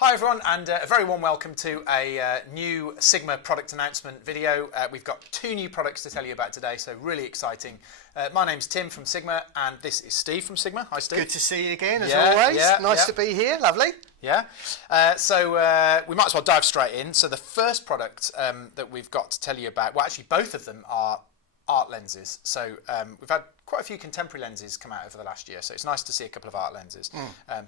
Hi everyone, and a very warm welcome to a new Sigma product announcement video. We've got two new products to tell you about today, so really exciting. My name's Tim from Sigma, and this is Steve from Sigma. Hi Steve. Good to see you again, as always. Nice to be here, lovely. Yeah, so we might as well dive straight in. So the first product that we've got to tell you about, well actually both of them are art lenses. So we've had quite a few contemporary lenses come out over the last year, so it's nice to see a couple of art lenses.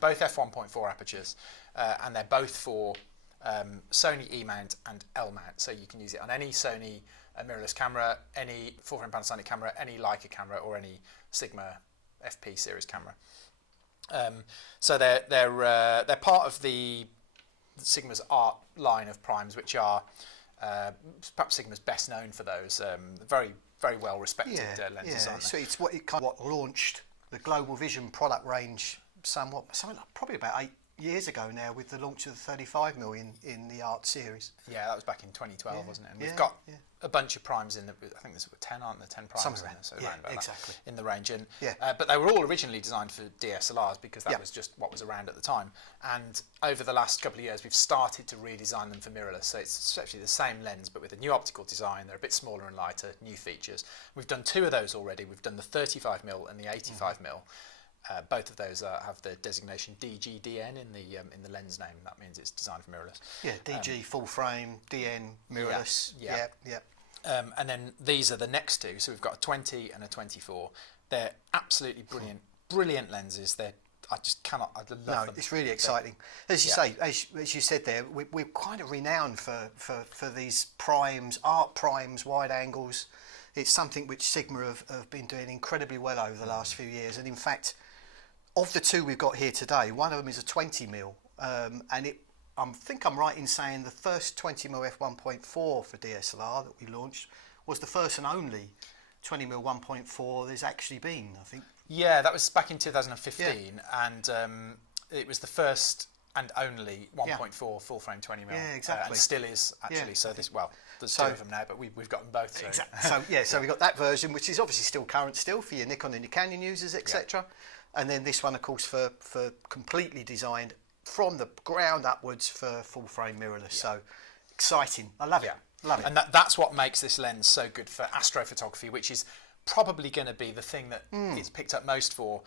Both F1.4 apertures, and they're both for Sony E-mount and L-mount, so you can use it on any Sony mirrorless camera, any full-frame Panasonic camera, any Leica camera, or any Sigma FP series camera. So they're part of the Sigma's art line of primes, which are perhaps Sigma's best known for those. Very well respected lenses, aren't they? So it's what launched the Global Vision product range something like probably about 8 years ago now, with the launch of the 35mm in the art series. Yeah, that was back in 2012, wasn't it? And we've got a bunch of primes in the, I think there's 10, aren't there? 10 primes in there, so around about exactly. That in the range. And, but they were all originally designed for DSLRs because that was just what was around at the time. And over the last couple of years, we've started to redesign them for mirrorless. So it's actually the same lens, but with a new optical design. They're a bit smaller and lighter, new features. We've done two of those already. We've done the 35mm and the 85mm. Both of those have the designation DGDN in the lens name. That means it's designed for mirrorless. Yeah, DG full frame, DN mirrorless. Yeah. And then these are the next two. So we've got a 20 and a 24. They're absolutely brilliant lenses. I just cannot. I love them. No, it's really exciting. As you say, as you said there, we're kind of renowned for these primes, art primes, wide angles. It's something which Sigma have been doing incredibly well over the last few years. And in fact, of the two we've got here today, one of them is a 20mm, and I think I'm right in saying the first 20mm f1.4 for DSLR that we launched was the first and only 20mm 1.4 there's actually been, I think. Yeah, that was back in 2015, and it was the first and only 1.4 full-frame 20mm. Yeah, exactly. And still is, actually. So there's two of them now, but we've got them both. So. Exactly. So we've got that version, which is obviously still current for your Nikon and your Canon users, etc. And then this one, of course, for completely designed from the ground upwards for full-frame mirrorless. So exciting. I love it. Love it. And that's what makes this lens so good for astrophotography, which is probably going to be the thing that it's picked up most for,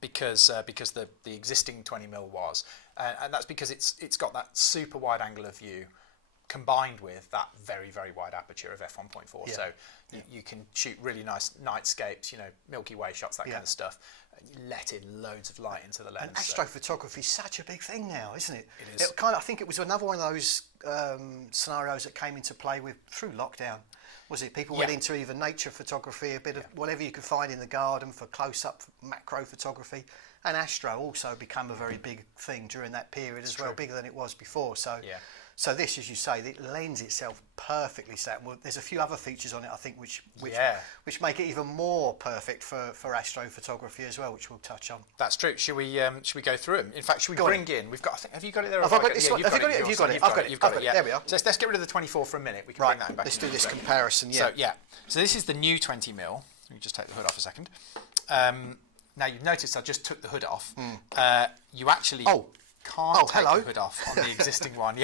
because the existing 20mm was, and that's because it's got that super wide angle of view combined with that very wide aperture of f1.4. So you can shoot really nice nightscapes, Milky Way shots, that kind of stuff. You let in loads of light into the lens. And astrophotography is such a big thing now, isn't it? It is. I think it was another one of those scenarios that came into play through lockdown. Was it? People went into even nature photography, a bit of whatever you could find in the garden for close-up macro photography, and astro also became a very big thing during that period as well, bigger than it was before. So this, as you say, it lends itself perfectly to that. Well, there's a few other features on it, I think, which make it even more perfect for astrophotography as well, which we'll touch on. That's true. Should we go through them? In fact, should we bring in? We've got. I think, have you got it there? Have I got this one? Have you got it? You've got it. Yeah. There we are. So let's get rid of the 24 for a minute. We can bring that back. Let's do this comparison. So this is the new 20mm. Let me just take the hood off a second. Now you've noticed I just took the hood off. You actually. Can't take the hood off on the existing one.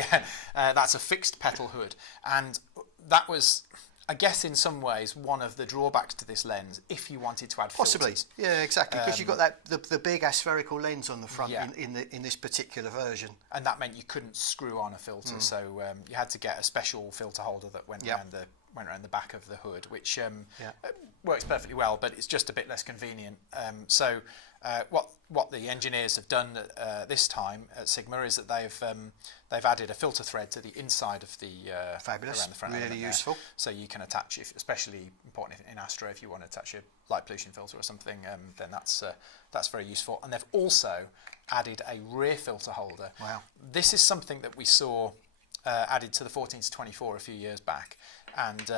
That's a fixed petal hood, and that was, I guess, in some ways one of the drawbacks to this lens if you wanted to add filters. Possibly, exactly, because you've got the big aspherical lens on the front in this particular version, and that meant you couldn't screw on a filter, so you had to get a special filter holder that went around the back of the hood, which works perfectly well, but it's just a bit less convenient. What the engineers have done this time at Sigma is that they've added a filter thread to the inside of the fabulous, around the front, really useful. So you can attach, especially important in astro, if you want to attach a light pollution filter or something, then that's very useful. And they've also added a rear filter holder. Wow! This is something that we saw added to the 14 to 24 a few years back, and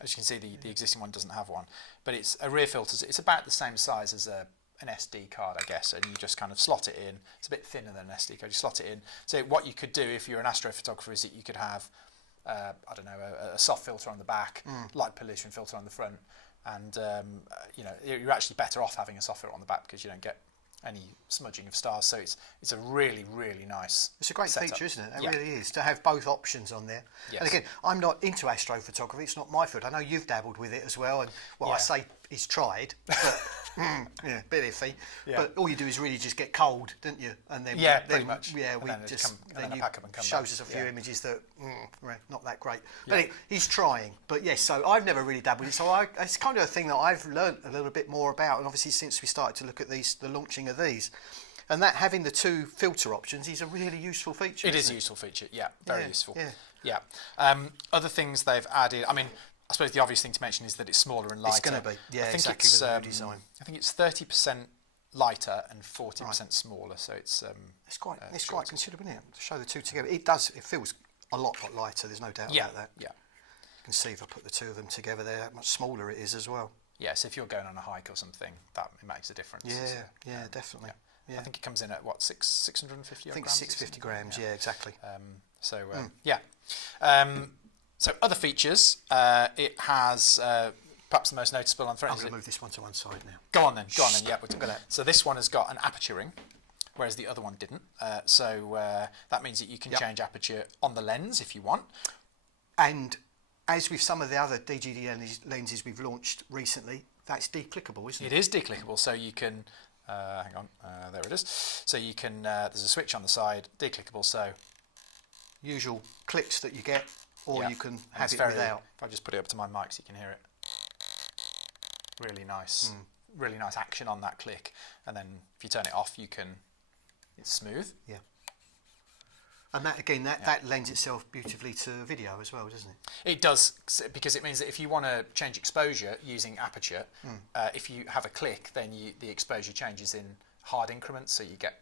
as you can see, the existing one doesn't have one, but it's a rear filter. It's about the same size as an SD card, I guess, and you just kind of slot it in. It's a bit thinner than an SD card. You slot it in. So what you could do if you're an astrophotographer is that you could have, I don't know, a soft filter on the back, light pollution filter on the front, and you're actually better off having a soft filter on the back because you don't get any smudging of stars. So it's a really, really nice. It's a great setup. feature, isn't it? It really is, to have both options on there. Yes. And again, I'm not into astrophotography. It's not my field. I know you've dabbled with it as well. And I say he's tried, but yeah, a bit iffy. Yeah. But all you do is really just get cold, don't you? And then pretty much. Yeah, we just then you shows us a few images that not that great. But he's trying. But yes, so I've never really dabbled with it. So it's kind of a thing that I've learnt a little bit more about. And obviously, since we started to look at the launching of these. And that having the two filter options is a really useful feature. It is a useful feature, very useful. Yeah. Other things they've added, I mean, I suppose the obvious thing to mention is that it's smaller and lighter. It's going to be, I think exactly it's, with the new design. I think it's 30% lighter and 40% smaller, so it's quite considerable, isn't it? To show the two together, it feels a lot lighter. There's no doubt about that. Yeah. You can see if I put the two of them together there, how much smaller it is as well. Yeah, so if you're going on a hike or something, that it makes a difference. Yeah, definitely. Yeah. I think it comes in at what, 650 I think grams? 650 grams. Yeah, exactly. So other features, it has perhaps the most noticeable on threat. I'm going to move this one to one side now. Go on then. Yeah, we're gonna. So this one has got an aperture ring, whereas the other one didn't. So that means that you can change aperture on the lens if you want. And as with some of the other DGD lenses we've launched recently, that's declickable, isn't it? It is declickable, so you can. Hang on, there it is. So you can. There's a switch on the side, declickable. So usual clicks that you get, or you can have it without. If I just put it up to my mic so you can hear it. Really nice, really nice action on that click. And then if you turn it off, it's smooth. Yeah. And that again, that lends itself beautifully to video as well, doesn't it? It does, because it means that if you want to change exposure using aperture, if you have a click, then the exposure changes in hard increments, so you get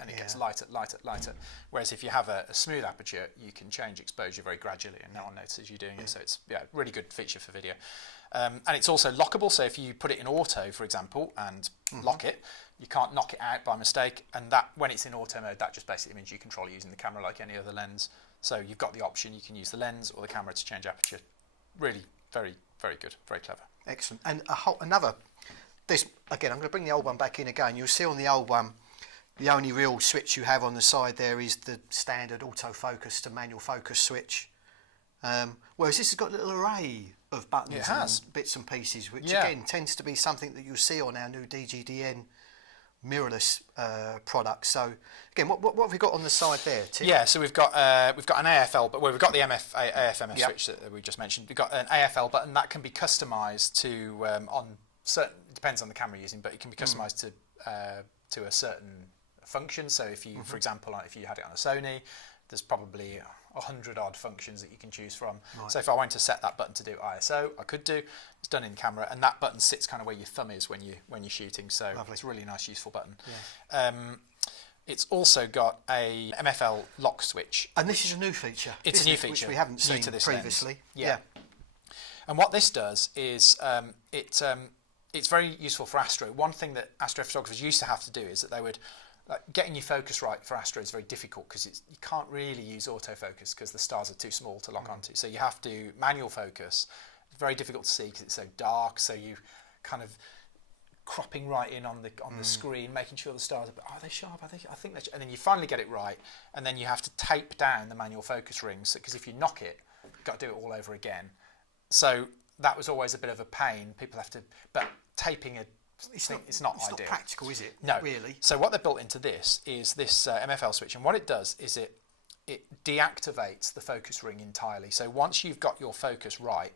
and it gets lighter. Whereas if you have a smooth aperture, you can change exposure very gradually, and no one notices you doing it. So it's really good feature for video. And it's also lockable, so if you put it in auto, for example, and lock it, you can't knock it out by mistake. And that, when it's in auto mode, that just basically means you control using the camera like any other lens. So you've got the option, you can use the lens or the camera to change aperture. Really, very, very good, very clever. Excellent. And another, this again, I'm going to bring the old one back in again. You'll see on the old one, the only real switch you have on the side there is the standard autofocus to manual focus switch. Whereas this has got a little array of buttons and bits and pieces, which again tends to be something that you'll see on our new DGDN mirrorless products. So again, what have we got on the side there, Tim? Yeah, so we've got an AFL, but we've got the AFMF switch that we just mentioned. We've got an AFL button that can be customised to on certain. Depends on the camera you're using, but it can be customised to a certain function. So if you, for example, if you had it on a Sony, there's probably 100 odd functions that you can choose from. Right. So if I wanted to set that button to do ISO, I could do. It's done in camera, and that button sits kind of where your thumb is when you're shooting. So it's a really nice, useful button. Yeah. It's also got a MFL lock switch. And this is a new feature. It's a new feature, which we haven't seen previously. Yeah. And what this does is it's very useful for astro. One thing that astrophotographers used to have to do is that they would. Getting your focus right for astro is very difficult because you can't really use autofocus because the stars are too small to lock onto. So you have to manual focus. It's very difficult to see because it's so dark. So you kind of cropping right in on the screen, making sure the stars are they sharp? I think they. And then you finally get it right, and then you have to tape down the manual focus rings because if you knock it, you've got to do it all over again. So that was always a bit of a pain. People have to, but taping a it's not ideal. It's not practical, is it? No, really. So what they've built into this is this MFL switch, and what it does is it deactivates the focus ring entirely. So once you've got your focus right,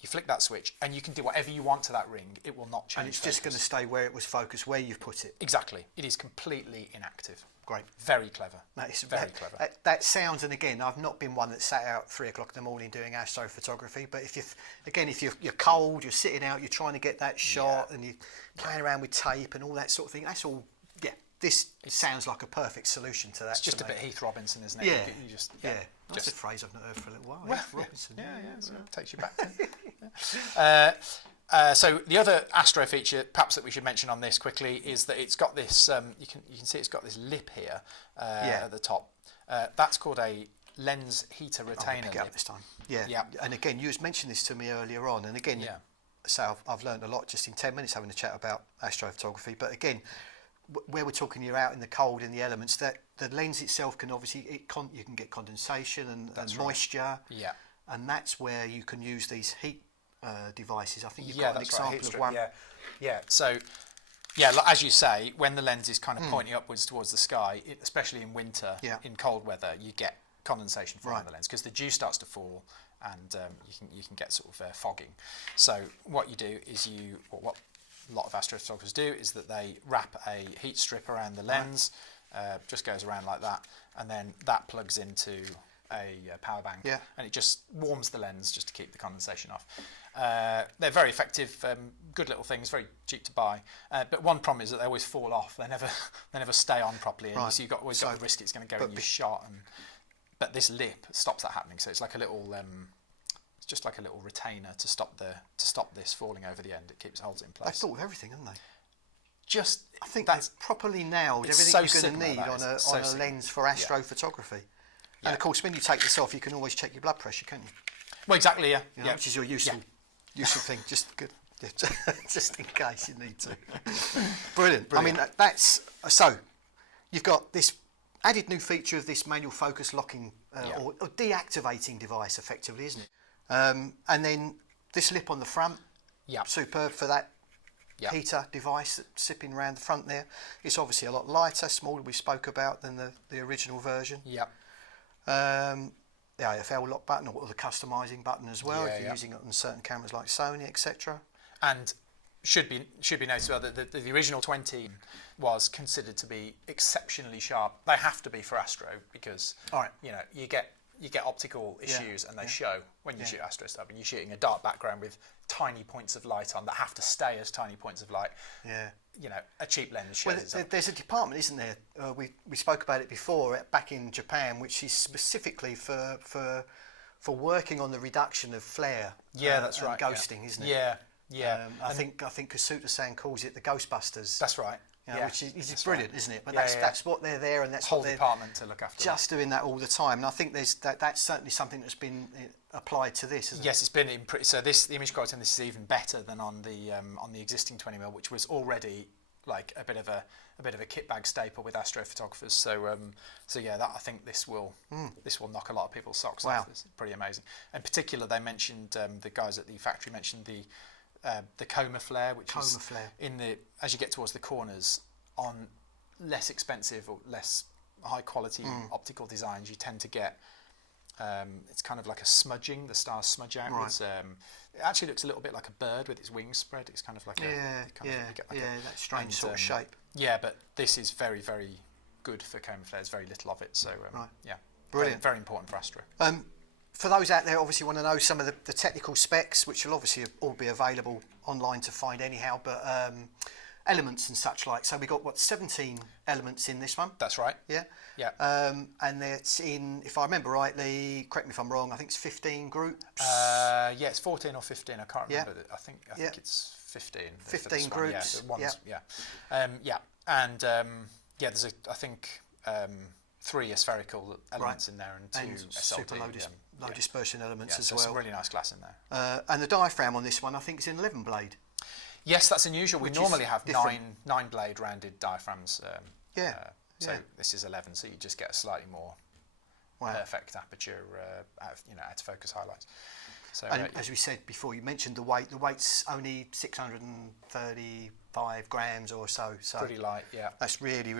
you flick that switch, and you can do whatever you want to that ring. It will not change. And it's just going to stay where it was focused, where you've put it. Exactly. It is completely inactive. Great. Very clever. That is very clever. That sounds, and again, I've not been one that sat out 3 o'clock in the morning doing astrophotography, but if you're cold, you're sitting out, you're trying to get that shot, and you're playing around with tape and all that sort of thing, that's all, this sounds like a perfect solution to that. It's just a bit Heath Robinson, isn't it? Yeah. That's a phrase I've not heard for a little while. Heath Robinson. Yeah, so it takes you back to so the other astro feature, perhaps that we should mention on this quickly, is that it's got this. You can see it's got this lip here at the top. That's called a lens heater retainer lip. This time. Yeah. And again, you mentioned this to me earlier on, and again, So I've learned a lot just in 10 minutes having a chat about astrophotography. But again, where we're talking, you're out in the cold, in the elements, that the lens itself can obviously, you can get condensation and moisture. Yeah. And that's where you can use these heat devices. I think you've Yeah, got an that's right. example of one. Yeah. So, yeah, like, as you say, when the lens is kind of pointing upwards towards the sky, especially in winter, in cold weather, you get condensation falling on the lens because the dew starts to fall, and you can get sort of fogging. So what you do is what a lot of astrophotographers do is that they wrap a heat strip around the lens, just goes around like that, and then that plugs into a power bank, and it just warms the lens just to keep the condensation off. They're very effective, good little things, very cheap to buy. But one problem is that they always fall off. They never stay on properly, and so you've always got the risk it's going to go in your shot. But this lip stops that happening. So it's like a little, it's just like a little retainer to stop this falling over the end. It holds it in place. They've thought of everything, haven't they? I think that's properly nailed everything you're going to need on a lens for astrophotography. And of course, when you take this off, you can always check your blood pressure, can't you? Well, exactly, which is your useful thing. Just good, just in case you need to. Brilliant. I mean, that's so. You've got this added new feature of this manual focus locking or deactivating device, effectively, isn't it? And then this lip on the front, superb for that heater device that's zipping around the front there. It's obviously a lot lighter, smaller, we spoke about, than the original version. The AFL lock button, or the customising button as well, if you're using it on certain cameras like Sony, etc. And should be noted as well that the original 20 was considered to be exceptionally sharp. They have to be for astro because you get optical issues and they show when you shoot astro stuff, and you're shooting a dark background with tiny points of light on that have to stay as tiny points of light. A cheap lens shows there's a department, isn't there? We spoke about it before back in Japan, which is specifically for working on the reduction of flare. That's right. Ghosting, isn't it? I think Kasuta-san calls it the Ghostbusters. That's right. Which is brilliant, isn't it? But that's what they're there, and that's whole what they're department to look after. Just doing that all the time, and I think that's certainly something that's been applied to this, isn't it? Yes, it's been so. The image quality on this is even better than on the existing 20mm, which was already like a bit of a kit bag staple with astrophotographers. So I think this will knock a lot of people's socks off. It's pretty amazing. In particular, they mentioned the guys at the factory mentioned the coma flare, which is as you get towards the corners on less expensive or less high quality optical designs, you tend to get it's kind of like a smudging. The stars smudge out. It actually looks a little bit like a bird with its wings spread. It's kind of like that strange sort of shape. Yeah, but this is very, very good for coma flares. Very little of it. So brilliant. Very important for astro. For those out there, obviously want to know some of the technical specs, which will obviously all be available online to find anyhow, but elements and such like. So we got 17 elements in this one. That's right. Yeah. And it's in, if I remember rightly, correct me if I'm wrong, I think it's 15 groups. It's 14 or 15. I can't remember. I think it's 15. 15 groups. And there's I think 3 aspherical elements in there and 2 SLT. Super low dispersion elements as well. Some really nice glass in there. And the diaphragm on this one, I think, is an 11 blade. Yes, that's unusual. We normally have 9 blade rounded diaphragms. This is 11, so you just get a slightly more perfect aperture, out of focus highlights. So, and as we said before, you mentioned the weight. The weight's only 635 grams or so. So pretty light, That's really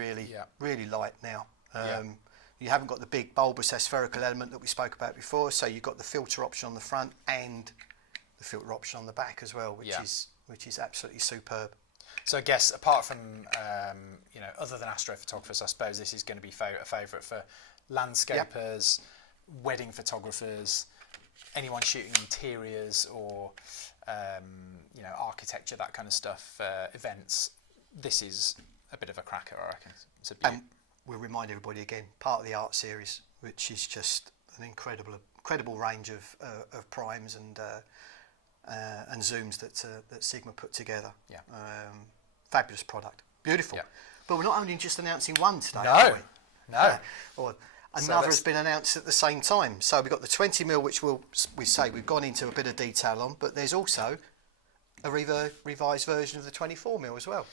light now. You haven't got the big bulbous aspherical element that we spoke about before, so you've got the filter option on the front and the filter option on the back as well, which is absolutely superb. So I guess apart from other than astrophotographers, I suppose this is going to be a favourite for landscapers, wedding photographers, anyone shooting interiors or architecture, that kind of stuff, events. This is a bit of a cracker, I reckon. It's a beauty. We'll remind everybody again, part of the art series, which is just an incredible range of primes and zooms that Sigma put together. Fabulous product, beautiful. But we're not only just announcing one today, are we? No. Or another has been announced at the same time. So we've got the 20mm, which we've gone into a bit of detail on, but there's also a revised version of the 24mm as well.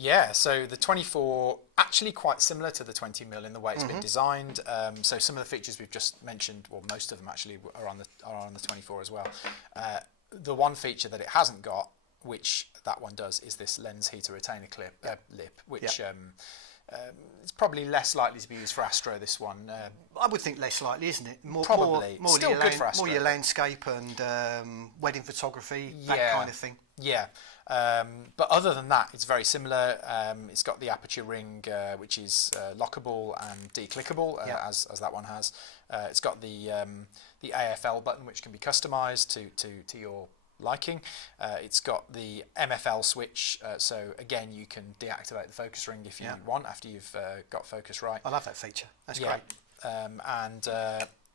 Yeah, so the 24 actually quite similar to the 20mm in the way it's been designed. So some of the features we've just mentioned, well, most of them actually are on the 24 as well. The one feature that it hasn't got, which that one does, is this lens heater retainer lip, which it's probably less likely to be used for astro. This one, I would think less likely, isn't it? Probably. More Still good for astro. More your landscape and wedding photography, that kind of thing. Yeah. But other than that, it's very similar. It's got the aperture ring, which is lockable and declickable, as that one has. It's got the AFL button, which can be customised to your liking. It's got the MFL switch, so again you can deactivate the focus ring if you want after you've got focus right. I love that feature. That's great. And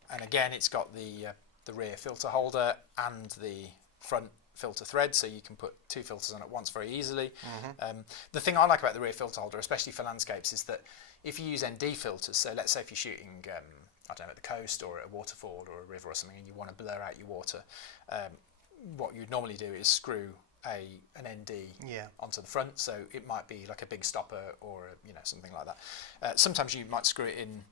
again, it's got the rear filter holder and the front filter thread, so you can put two filters on at once very easily. The thing I like about the rear filter holder, especially for landscapes, is that if you use ND filters, so let's say if you're shooting I don't know, at the coast or at a waterfall or a river or something, and you want to blur out your water, what you'd normally do is screw an ND onto the front, so it might be like a big stopper or something like that. Sometimes you might screw it in.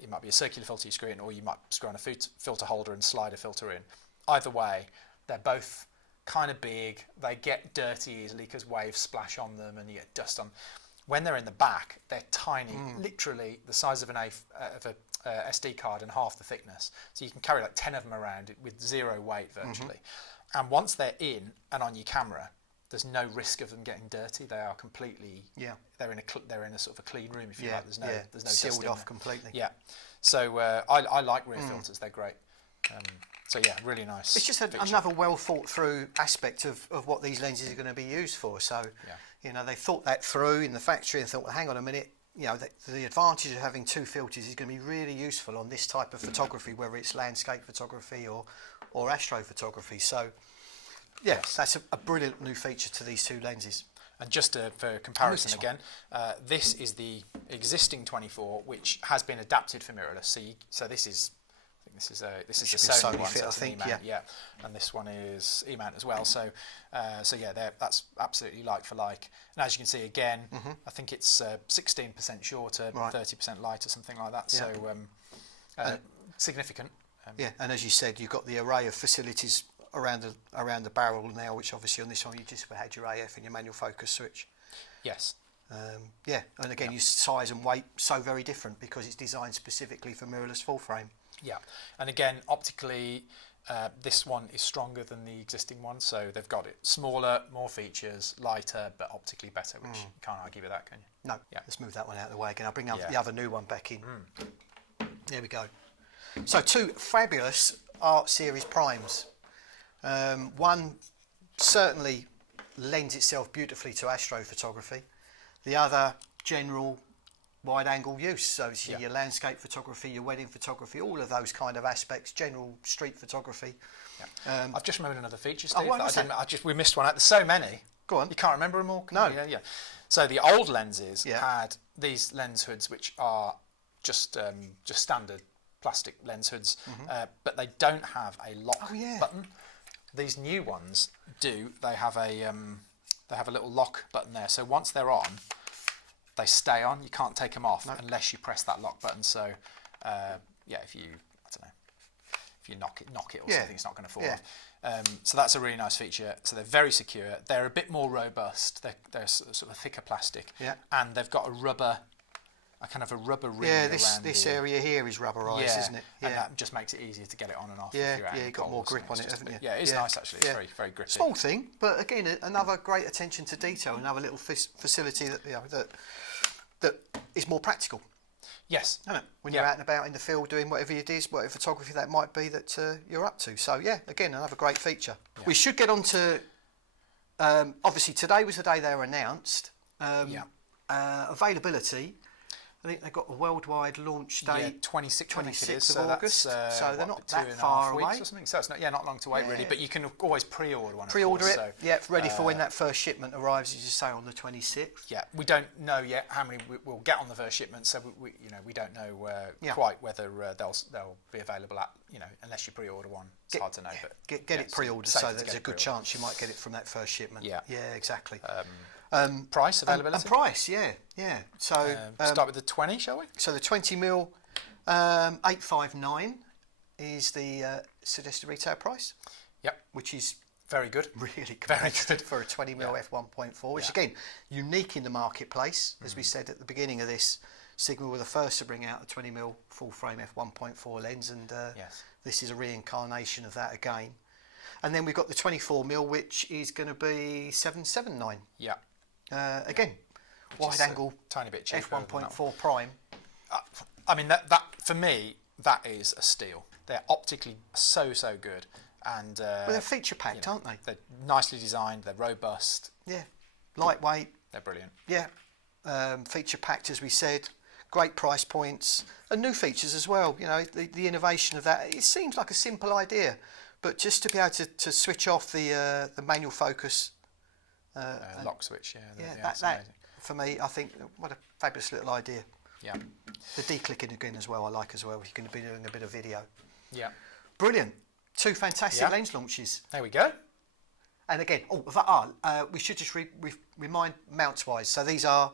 It might be a circular filter you screw in, or you might screw on a filter holder and slide a filter in. Either way, they're both kind of big. They get dirty easily because waves splash on them and you get dust on. When they're in the back, they're tiny, literally the size of a SD card and half the thickness. So you can carry like 10 of them around with zero weight virtually. And once they're in and on your camera, there's no risk of them getting dirty. They are completely. They're in a sort of a clean room, if you like. There's no sealed dust off in completely. Yeah. So I like rear filters. They're great. So yeah, really nice. It's just another well thought through aspect of what these lenses are going to be used for. So they thought that through in the factory and thought, well, hang on a minute. The advantage of having two filters is going to be really useful on this type of photography, whether it's landscape photography or astrophotography. So, that's a brilliant new feature to these two lenses. And just for comparison again, this is the existing 24, which has been adapted for mirrorless. So this is a Sony one, so it's an E-mount, and this one is E-mount as well. So that's absolutely like for like. And as you can see again, I think it's 16% shorter, 30% lighter, something like that. So significant. And as you said, you've got the array of facilities around the barrel now, which obviously on this one you just had your AF and your manual focus switch. Yes. And again, your size and weight so very different because it's designed specifically for mirrorless full frame. Yeah, and again, optically, this one is stronger than the existing one, so they've got it smaller, more features, lighter, but optically better, which you can't argue with that, can you? No. Let's move that one out of the way again. I'll bring the other new one back in. There we go. So two fabulous Art Series primes. One certainly lends itself beautifully to astrophotography. The other, general wide-angle use, so it's your landscape photography, your wedding photography, all of those kind of aspects, general street photography. I've just remembered another feature, Steve. We missed one out. There's so many. Go on. You can't remember them all? No. Yeah. So the old lenses had these lens hoods, which are just standard plastic lens hoods, but they don't have a lock button. These new ones do. They have a little lock button there. So once they're on, they stay on. You can't take them off unless you press that lock button. So, if you knock it or something, it's not going to fall off. So that's a really nice feature. So they're very secure. They're a bit more robust. They're sort of thicker plastic. And they've got a rubber ring around this area here is rubberised, isn't it? And that just makes it easier to get it on and off. You've got more grip on it, haven't you? Yeah, it's nice actually. It's very, very grippy. Small thing, but again, another great attention to detail, another little facility that is more practical. Yes. Isn't it? When you're out and about in the field doing whatever it is, whatever photography that might be that you're up to. So again, another great feature. We should get on to, obviously today was the day they were announced. Availability. I think they've got a worldwide launch Yeah, date, 26th of August. That's, So they're not that 2.5 far weeks away. or something. So it's not long to wait really. But you can always pre-order one. Pre-order of it. course, so, Yeah, ready for when that first shipment arrives, as you say, on the 26th. Yeah, we don't know yet how many we'll get on the first shipment, so we don't know quite whether they'll be available at, unless you pre-order one. It's hard to know, but get it pre-ordered, so there's a good chance you might get it from that first shipment. Yeah, exactly. Price, availability, and price, yeah. So start with the 20, shall we? So the 20mm 859 is the suggested retail price. Yep, which is very good, really competitive for a 20mm f1.4, which again unique in the marketplace. As we said at the beginning of this, Sigma were the first to bring out a 20mm full frame f1.4 lens, and this is a reincarnation of that again. And then we've got the 24mm, which is going to be 779. Yeah. Again, wide angle, tiny bit cheaper, f1.4 prime. I mean that for me that is a steal. They're optically so good, and well, they're feature packed, aren't they? They're nicely designed. They're robust. Yeah, lightweight. They're brilliant. Yeah, feature packed, as we said. Great price points and new features as well. The innovation of that. It seems like a simple idea, but just to be able to switch off the manual focus. Lock switch, that for me, I think, what a fabulous little idea. Yeah. The declicking again as well, I like as well. You're going to be doing a bit of video. Yeah. Brilliant. Two fantastic lens launches. There we go. And again, we should just remind mounts-wise. So these are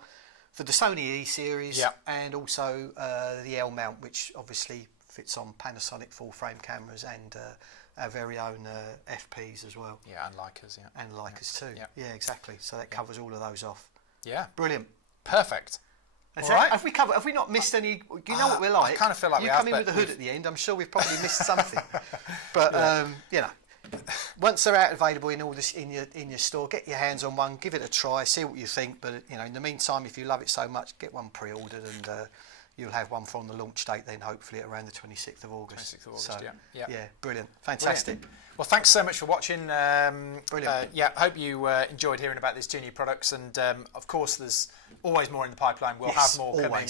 for the Sony E series and also the L-Mount, which obviously fits on Panasonic full-frame cameras and our very own FPs as well. Yeah, and Leicas, And Leicas too. Yeah, exactly. So that covers all of those off. Yeah. Brilliant. Perfect. All right. Have we not missed any? You know what we're like. I kind of feel like you we have. You come in with the hood at the end. I'm sure we've probably missed something. But once they're out available in all this in your store, get your hands on one, give it a try, see what you think. But in the meantime, if you love it so much, get one pre-ordered, and you'll have one from the launch date then, hopefully around the 26th of August. 26th of August. So, yeah, brilliant, fantastic. Brilliant. Well, thanks so much for watching. Brilliant. Hope you enjoyed hearing about these two new products, and of course, there's always more in the pipeline. We'll have more coming.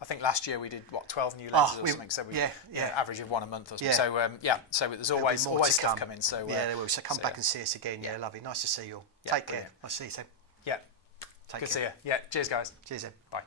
I think last year we did 12 new lenses or something. So we average of one a month or something. So there's always stuff coming. So there will. So come back and see us again. Yeah, lovely. Nice to see you all. Take care. I'll see you soon. Yeah. Good to see you. Yeah. Cheers, guys. Cheers, then. Bye.